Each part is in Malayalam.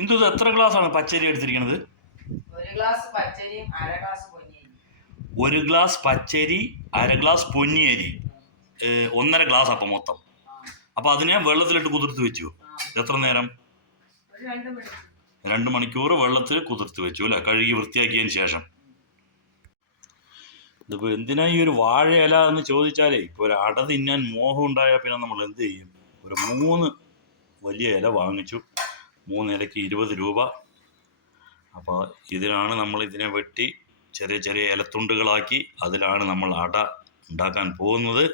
ഇന്ദു ഇത് എത്ര ഗ്ലാസ് ആണ് പച്ചരി എടുത്തിരിക്കുന്നത് ഒരു ഗ്ലാസ് പച്ചരി അര ഗ്ലാസ് പൊന്നിയരി ഒന്നര ഗ്ലാസ് അപ്പം മൊത്തം. അപ്പോൾ അതിനെ വെള്ളത്തിലിട്ട് കുതിർത്ത് വെച്ചു. എത്ര നേരം? രണ്ട് മണിക്കൂർ. വെള്ളത്തിൽ കുതിർത്ത് വെച്ചു അല്ലേ? കഴുകി വൃത്തിയാക്കിയതിന് ശേഷം. ഇതിപ്പോൾ എന്തിനാ ഈ ഒരു വാഴയില എന്ന് ചോദിച്ചാലേ ഇപ്പോൾ ഒരു അട തിന്നാൻ മോഹം ഉണ്ടായാൽ പിന്നെ നമ്മൾ എന്ത് ചെയ്യും? ഒരു മൂന്ന് വലിയ ഇല വാങ്ങിച്ചു. മൂന്ന് ഇലയ്ക്ക് ഇരുപത് രൂപ. അപ്പോൾ ഇതിലാണ് നമ്മൾ ഇതിനെ വെട്ടി ചെറിയ ചെറിയ ഇലത്തുണ്ടുകളാക്കി അതിലാണ് നമ്മൾ അട ഉണ്ടാക്കാൻ പോകുന്നത്.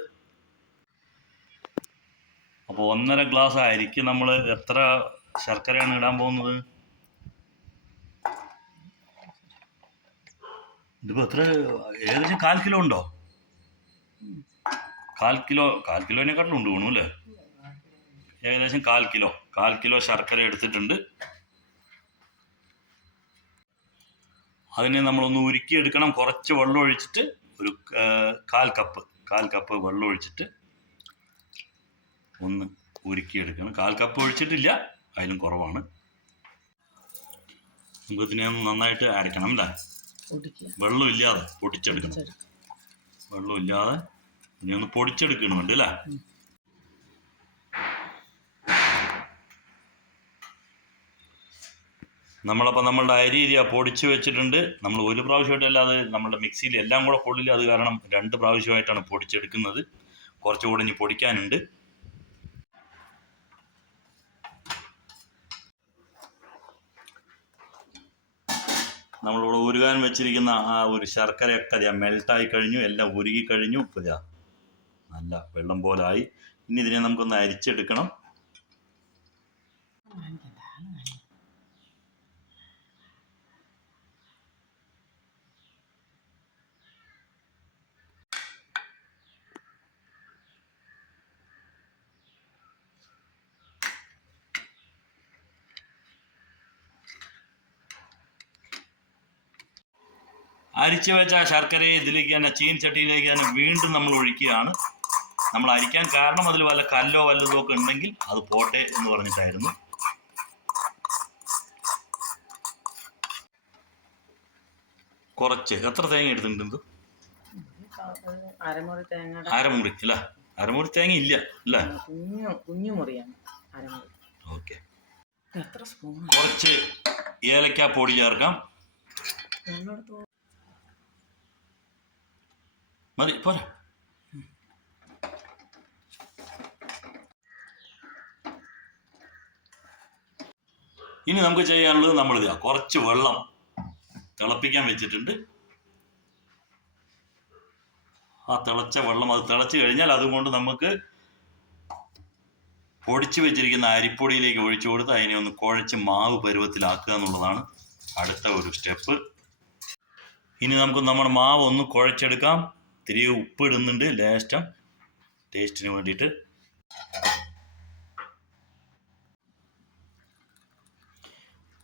അപ്പോൾ ഒന്നര ഗ്ലാസ് അരിക്ക് നമ്മൾ എത്ര ശർക്കരയാണ് ഇടാൻ പോകുന്നത്? ഇതിപ്പോൾ എത്ര ഏകദേശം കാൽ കിലോ ഉണ്ടോ? കാൽ കിലോ കാൽ കിലോനെക്കാട്ടിലും ഉണ്ട് അല്ലേ? ഏകദേശം കാൽ കിലോ. കാൽ കിലോ ശർക്കര എടുത്തിട്ടുണ്ട്. അതിനെ നമ്മളൊന്ന് ഉരുക്കിയെടുക്കണം. കുറച്ച് വെള്ളം ഒഴിച്ചിട്ട് ഒരു കാൽ കപ്പ്. കാൽ കപ്പ് വെള്ളം ഒഴിച്ചിട്ട് ഒന്ന് ഉരുക്കിയെടുക്കണം. കാൽ കപ്പ് ഒഴിച്ചിട്ടില്ല. അതിലും കുറവാണ്. നമുക്ക് ഇതിനെ ഒന്ന് നന്നായിട്ട് അരക്കണം അല്ലേ? വെള്ളം ഇല്ലാതെ പൊടിച്ചെടുക്കണം. വെള്ളം ഇല്ലാതെ ഇനി ഒന്ന് പൊടിച്ചെടുക്കണമുണ്ട് അല്ലേ? നമ്മളപ്പോൾ നമ്മളുടെ അരി ഇരിയ പൊടിച്ച് വെച്ചിട്ടുണ്ട്. നമ്മൾ ഒരു പ്രാവശ്യമായിട്ടല്ല അത് നമ്മുടെ മിക്സിയിൽ എല്ലാം കൂടെ കൊള്ളില്ല അത് കാരണം രണ്ട് പ്രാവശ്യമായിട്ടാണ് പൊടിച്ചെടുക്കുന്നത്. കുറച്ചുകൂടെ ഇനി പൊടിക്കാനുണ്ട്. നമ്മളിവിടെ ഉരുകാൻ വെച്ചിരിക്കുന്ന ആ ഒരു ശർക്കരയൊക്കെ അതിയാ മെൽട്ടായി കഴിഞ്ഞു. എല്ലാം ഉരുകി കഴിഞ്ഞു. ഇപ്പൊ നല്ല വെള്ളം പോലായി. ഇനി ഇതിനെ നമുക്കൊന്ന് അരിച്ചെടുക്കണം. അരിച്ചു വെച്ച ശർക്കരയെ ഇതിലേക്ക് തന്നെ ചീൻചട്ടിയിലേക്ക് തന്നെ വീണ്ടും നമ്മൾ ഒഴിക്കുകയാണ്. നമ്മൾ അരിക്കാൻ കാരണം അതിൽ വല്ല കല്ലോ വല്ലതോ ഒക്കെ ഉണ്ടെങ്കിൽ അത് പോട്ടെ എന്ന് പറഞ്ഞിട്ടായിരുന്നു. കുറച്ച്. എത്ര തേങ്ങ എടുത്തിട്ടുണ്ട്? അരമുറി അല്ല? അരമുറി തേങ്ങ ഇല്ല അല്ല? കുഞ്ഞു മുറിയാണ് ഓക്കെ. കുറച്ച് ഏലക്കാ പൊടി ചേർക്കാം. മതി പോരെ ഇനി നമുക്ക് ചെയ്യാനുള്ളത് നമ്മൾ ഇതാ കുറച്ച് വെള്ളം തിളപ്പിക്കാൻ വെച്ചിട്ടുണ്ട്. ആ തിളച്ച വെള്ളം അത് തിളച്ച് കഴിഞ്ഞാൽ അതുകൊണ്ട് നമുക്ക് പൊടിച്ചു വെച്ചിരിക്കുന്ന അരിപ്പൊടിയിലേക്ക് ഒഴിച്ചു കൊടുത്ത് അതിനെ ഒന്ന് കുഴച്ച് മാവ് പരുവത്തിലാക്കുക എന്നുള്ളതാണ് അടുത്ത ഒരു സ്റ്റെപ്പ്. ഇനി നമുക്ക് നമ്മുടെ മാവ് ഒന്ന് കുഴച്ചെടുക്കാം. തിരികെ ഉപ്പ് ഇടുന്നുണ്ട് ലേസ്റ്റം ടേസ്റ്റിന് വേണ്ടിയിട്ട്.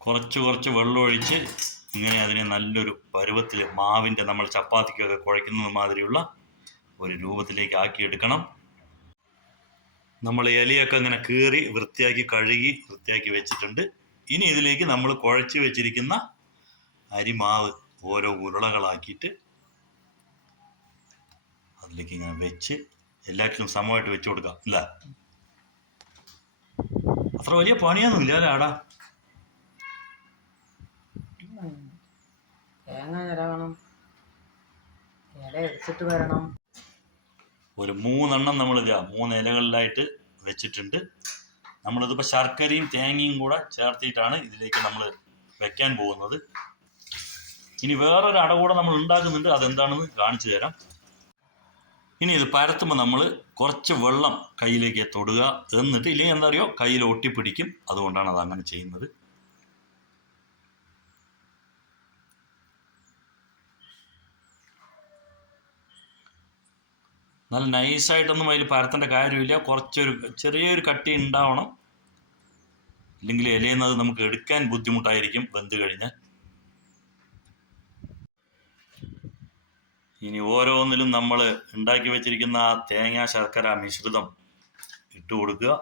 കുറച്ച് കുറച്ച് വെള്ളം ഒഴിച്ച് ഇങ്ങനെ അതിനെ നല്ലൊരു പരുവത്തിൽ മാവിന്റെ നമ്മൾ ചപ്പാത്തിക്കൊക്കെ കുഴയ്ക്കുന്നത് മാതിരിയുള്ള ഒരു രൂപത്തിലേക്ക് ആക്കിയെടുക്കണം. നമ്മൾ ഇലയൊക്കെ അങ്ങനെ കീറി വൃത്തിയാക്കി കഴുകി വൃത്തിയാക്കി വെച്ചിട്ടുണ്ട്. ഇനി ഇതിലേക്ക് നമ്മൾ കുഴച്ച് വെച്ചിരിക്കുന്ന അരിമാവ് ഓരോ ഉരുളകളാക്കിയിട്ട് അതിലേക്ക് ഇങ്ങനെ വെച്ച് എല്ലാറ്റിലും സമമായിട്ട് വെച്ച് കൊടുക്കാം അല്ല? അത്ര വലിയ പണിയൊന്നുമില്ല അല്ലേ ആടാ? തേങ്ങ നിരവണം ഇല എടുത്തിട്ട് വരണം. ഒരു മൂന്നെണ്ണം നമ്മൾ ഇതാ മൂന്ന് ഇലകളിലായിട്ട് വെച്ചിട്ടുണ്ട്. നമ്മളിതിപ്പോൾ ശർക്കരയും തേങ്ങയും കൂടെ ചേർത്തിട്ടാണ് ഇതിലേക്ക് നമ്മൾ വെക്കാൻ പോകുന്നത്. ഇനി വേറൊരു അട കൂടെ നമ്മൾ ഉണ്ടാക്കുന്നുണ്ട് അതെന്താണെന്ന് കാണിച്ചു തരാം. ഇനി ഇത് പരത്തുമ്പോൾ നമ്മൾ കുറച്ച് വെള്ളം കയ്യിലേക്ക് തൊടുക എന്നിട്ട് ഇല്ലെങ്കിൽ എന്താ അറിയോ? കയ്യിൽ ഒട്ടിപ്പിടിക്കും. അതുകൊണ്ടാണ് അത് അങ്ങനെ ചെയ്യുന്നത്. നല്ല നൈസായിട്ടൊന്നും അതിൽ പരത്തേണ്ട കാര്യമില്ല. കുറച്ചൊരു ചെറിയൊരു കട്ടി ഉണ്ടാവണം. ഇല്ലെങ്കിൽ ഇലയിൽ നിന്ന് അത് നമുക്ക് എടുക്കാൻ ബുദ്ധിമുട്ടായിരിക്കും. വെന്ത് കഴിഞ്ഞാൽ. ഇനി ഓരോന്നിലും നമ്മൾ ഉണ്ടാക്കി വെച്ചിരിക്കുന്ന തേങ്ങ ശർക്കര മിശ്രിതം ഇട്ട് കൊടുക്കുക.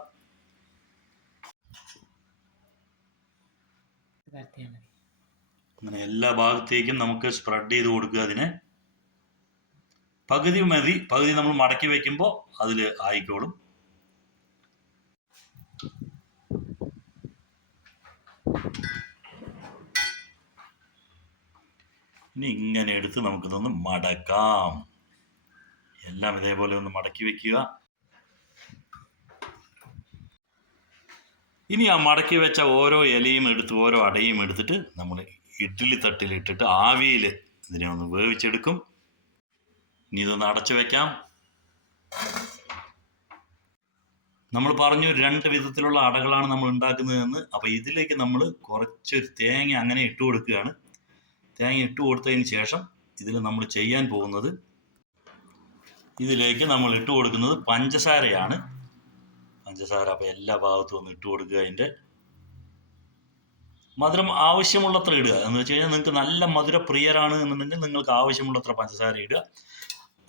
അങ്ങനെ എല്ലാ ഭാഗത്തേക്കും നമുക്ക് സ്പ്രെഡ് ചെയ്ത് കൊടുക്കുക അതിനെ. പകുതി മതി. പകുതി നമ്മൾ മടക്കി വെക്കുമ്പോൾ അതിൽ ആയിക്കോളും. ഇനി ഇങ്ങനെ എടുത്ത് നമുക്കിതൊന്ന് മടക്കാം. എല്ലാം ഇതേപോലെ ഒന്ന് മടക്കി വെക്കുക. ഇനി ആ മടക്കി വെച്ച ഓരോ ഇലയും എടുത്ത് ഓരോ അടയും എടുത്തിട്ട് നമ്മൾ ഇഡ്ഡലി തട്ടിലിട്ടിട്ട് ആവിയിൽ ഇതിനെ ഒന്ന് വേവിച്ചെടുക്കും. ഇനി ഇതൊന്ന് അടച്ചു വെക്കാം. നമ്മൾ പറഞ്ഞു രണ്ട് വിധത്തിലുള്ള അടകളാണ് നമ്മൾ ഉണ്ടാക്കുന്നതെന്ന്. അപ്പോൾ ഇതിലേക്ക് നമ്മൾ കുറച്ച് തേങ്ങ അങ്ങനെ ഇട്ട് കൊടുക്കുകയാണ്. തേങ്ങ ഇട്ട് കൊടുത്തതിന് ശേഷം ഇതിൽ നമ്മൾ ചെയ്യാൻ പോകുന്നത് ഇതിലേക്ക് നമ്മൾ ഇട്ട് കൊടുക്കുന്നത് പഞ്ചസാരയാണ്. പഞ്ചസാര അപ്പോൾ എല്ലാ ഭാഗത്തും ഒന്ന് ഇട്ട് കൊടുക്കുക അതിന്റെ. മധുരം ആവശ്യമുള്ളത്ര ഇടുക. എന്ന് വെച്ച് കഴിഞ്ഞാൽ നിങ്ങൾക്ക് നല്ല മധുര മധുരപ്രിയരാണ് എന്നുണ്ടെങ്കിൽ നിങ്ങൾക്ക് ആവശ്യമുള്ളത്ര പഞ്ചസാര ഇടുക.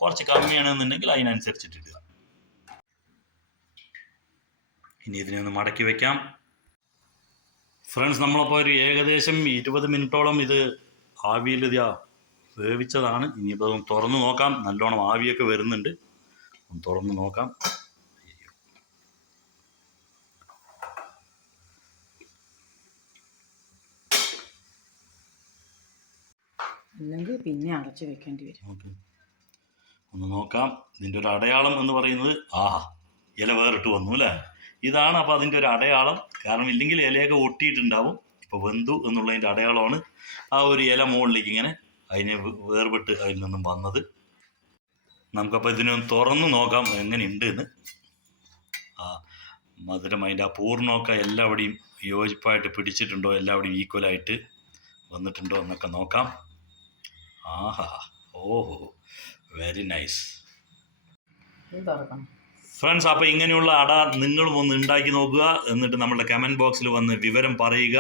കുറച്ച് കമ്മിയാണ് എന്നുണ്ടെങ്കിൽ അതിനനുസരിച്ചിട്ട് ഇടുക. ഇനി ഇതിനെ ഒന്ന് മടക്കി വെക്കാം. ഫ്രണ്ട്സ് നമ്മളപ്പോൾ ഒരു ഏകദേശം ഇരുപത് മിനിറ്റോളം ഇത് ആവിയിൽ ഇതാ വേവിച്ചതാണ്. ഇനിയിപ്പോൾ ഒന്ന് തുറന്ന് നോക്കാം. നല്ലോണം ആവിയൊക്കെ വരുന്നുണ്ട്. ഒന്ന് തുറന്ന് നോക്കാം. അല്ലെങ്കിൽ പിന്നെ അടച്ച് വെക്കേണ്ടി വരും. ഒന്ന് നോക്കാം. ഇതിന്റെ ഒരു അടയാളം എന്ന് പറയുന്നത് ആഹാ ഇല വേറിട്ട് വന്നു അല്ലേ? ഇതാണ് അപ്പോൾ അതിന്റെ ഒരു അടയാളം. കാരണം ഇല്ലെങ്കിൽ ഇലയൊക്കെ ഒട്ടിയിട്ടുണ്ടാവും. ഇപ്പോൾ വെന്തു എന്നുള്ളതിന്റെ അടയാളമാണ് ആ ഒരു ഇല മുകളിലേക്ക് ഇങ്ങനെ അതിനെ വേർപെട്ട് അതിൽ നിന്നും വന്നത്. നമുക്കപ്പോൾ ഇതിനൊന്ന് തുറന്ന് നോക്കാം എങ്ങനെയുണ്ട് എന്ന് ആ മധുരം അതിന്റെ ആ പൂർണമൊക്കെ എല്ലാവിടെയും യോജിപ്പായിട്ട് പിടിച്ചിട്ടുണ്ടോ എല്ലാവിടെയും ഈക്വലായിട്ട് വന്നിട്ടുണ്ടോ എന്നൊക്കെ നോക്കാം. ആഹാ ഓഹോ വെരി നൈസ് ഫ്രണ്ട്സ് അപ്പോൾ ഇങ്ങനെയുള്ള അട നിങ്ങളും ഒന്ന് ഉണ്ടാക്കി നോക്കുക. എന്നിട്ട് നമ്മുടെ കമന്റ് ബോക്സിൽ വന്ന് വിവരം പറയുക.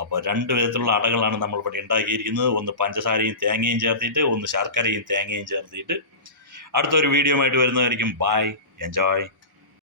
അപ്പോൾ രണ്ട് വിധത്തിലുള്ള അടകളാണ് നമ്മൾ ഇവിടെ ഉണ്ടാക്കിയിരിക്കുന്നത്. ഒന്ന് പഞ്ചസാരയും തേങ്ങയും ചേർത്തിട്ട് ഒന്ന് ശർക്കരയും തേങ്ങയും ചേർത്തിട്ട്. അടുത്തൊരു വീഡിയോ ആയിട്ട് വരുന്നതായിരിക്കും. By enjoy